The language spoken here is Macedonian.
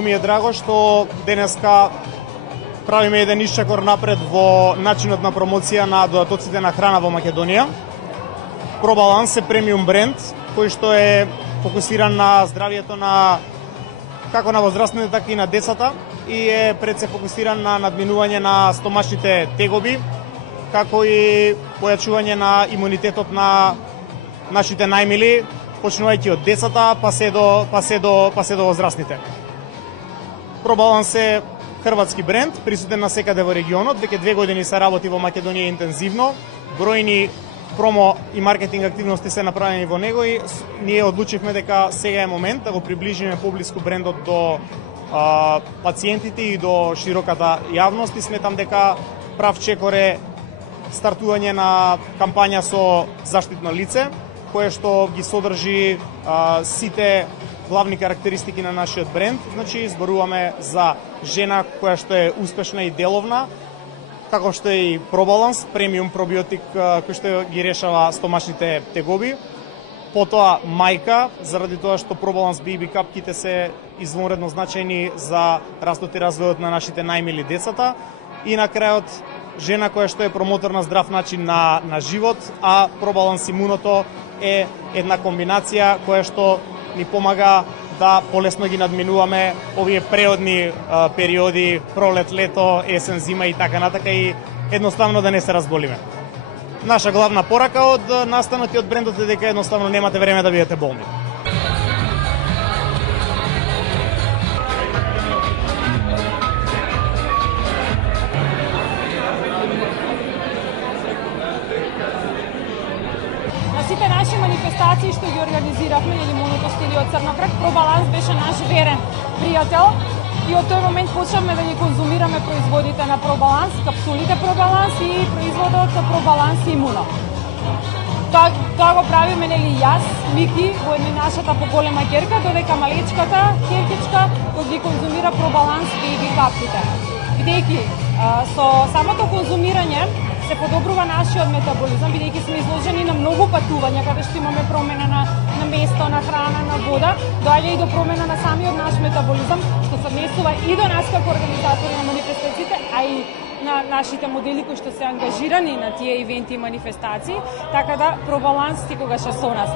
Многу ми е драго што денеска правиме еден исчекор напред во начинот на промоција на додатоците на храна во Македонија. ProBalance е премиум бренд кој што е фокусиран на здравието на како на возрастните, така и на децата и е пред се фокусиран на надминување на стомашните тегоби, како и појачување на имунитетот на нашите најмили, почнувајќи од децата па се до возрастните. ProBalance е хрватски бренд, присутен насекаде во регионот, веќе 2 години се работи во Македонија интензивно, бројни промо и маркетинг активности се направени во него и ние одлучивме дека сега е момент да го приближиме поблиску брендот до пациентите и до широката јавност и сметам дека прав чекор е стартување на кампања со заштитно лице, кое што ги содржи сите главни карактеристики на нашиот бренд. Значи, зборуваме за жена која што е успешна и деловна, како што е и ProBalance, премиум пробиотик кој што ги решава стомашните тегоби. Потоа мајка, заради тоа што ProBalance Baby капките се извонредно значајни за растот и развојот на нашите најмили децата. И на крајот, жена која што е промотор на здрав начин на живот, а ProBalance имуното е една комбинација која што ни помага да полесно ги надминуваме овие преодни периоди, пролет, лето, есен, зима и така натака и едноставно да не се разболиме. Наша главна порака од настанот и од брендот е дека едноставно немате време да бидете болни. Сите наши манифестации што ги организиравме или Монотостили од Црноград, ProBalance беше наш верен пријател и од тој момент почнавме да ги конзумираме производите на ProBalance, капсулите ProBalance и производот за ProBalance Имуно. Тоа го правиме нели јас, Мики, во нашата поголема ќерка, додека малечката ќеркичка го ги конзумира ProBalance Baby капките. Бидејќи со самото конзумирање се подобрува нашиот метаболизам, бидејќи сме изложени на многу патувања, каде што имаме промена на место, на храна, на вода, доаѓа и до промена на самиот наш метаболизам, што се однесува и до нас како организатори на манифестациите, а и на нашите модели кои што се ангажирани на тие ивенти и манифестации, така да ProBalance ти когаш е со нас.